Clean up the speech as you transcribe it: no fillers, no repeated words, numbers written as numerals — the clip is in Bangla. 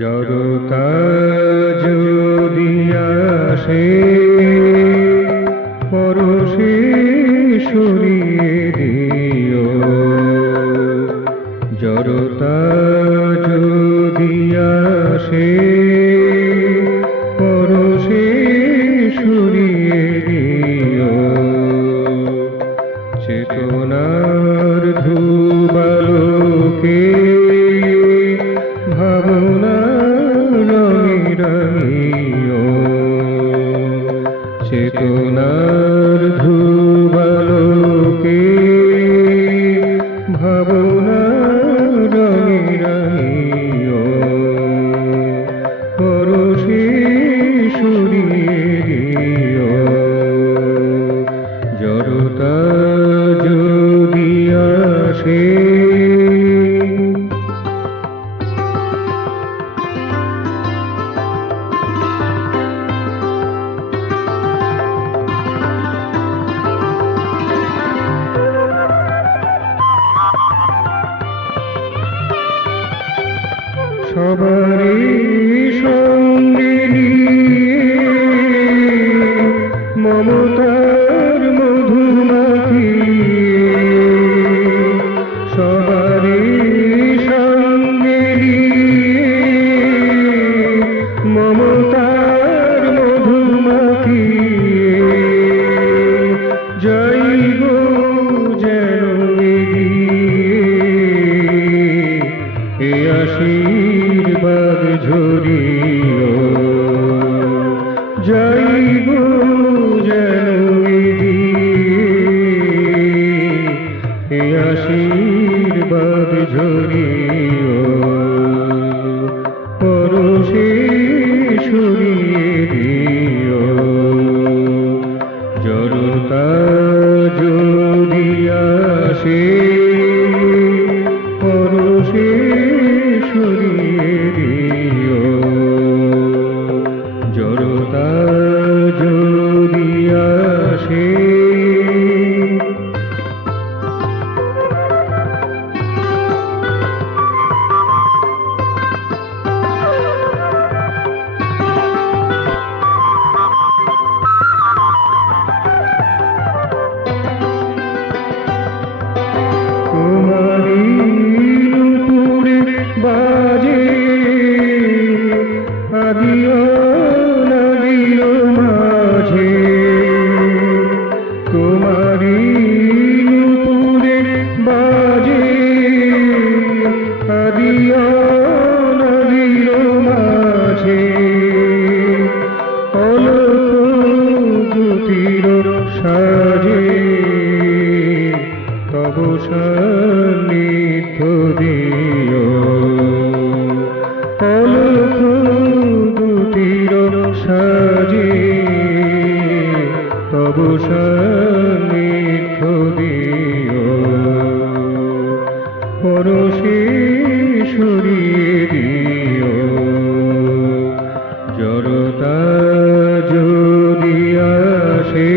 জড়তা যদি আসে পরশে সরিয়ে দিও, জড়তা যদি আসে পরশে সরিয়ে দিও। চেতনার ধূবালোকে ভাবনা রঙে রাঙিও, চেতনার ধূবালোকে ভাবনা রঙে রাঙিও। পরশে সরিয়ে দিও, জড়তা যদি আসে। সবারই সঙ্গে নিয়ে মমতার মধুমাখিয়ে, সবারই সঙ্গে নিয়ে মমতার মধুমাখিয়ে যাইব যেন এ আশীর্বাদ ঝরিও, যাইব যেন এ আশীর্বাদ ঝরিও। পরশে সরিয়ে দিও, জড়তা যদি আসে পরশে সরিয়ে দিও, জড়তা যদি আসে। তোমারি নুপুরে বাজে আদিও নদীর মাঝে, তোমারি নুপুরে বাজে আদিও নদীর মাঝে। অলক জ্যোতির সাজে তব সান্নিধ্য দিও, অলক জ্যোতির সাজে তব সান্নিধ্য দিও। পরশে সরিয়ে দিও, জড়তা যদি আসে।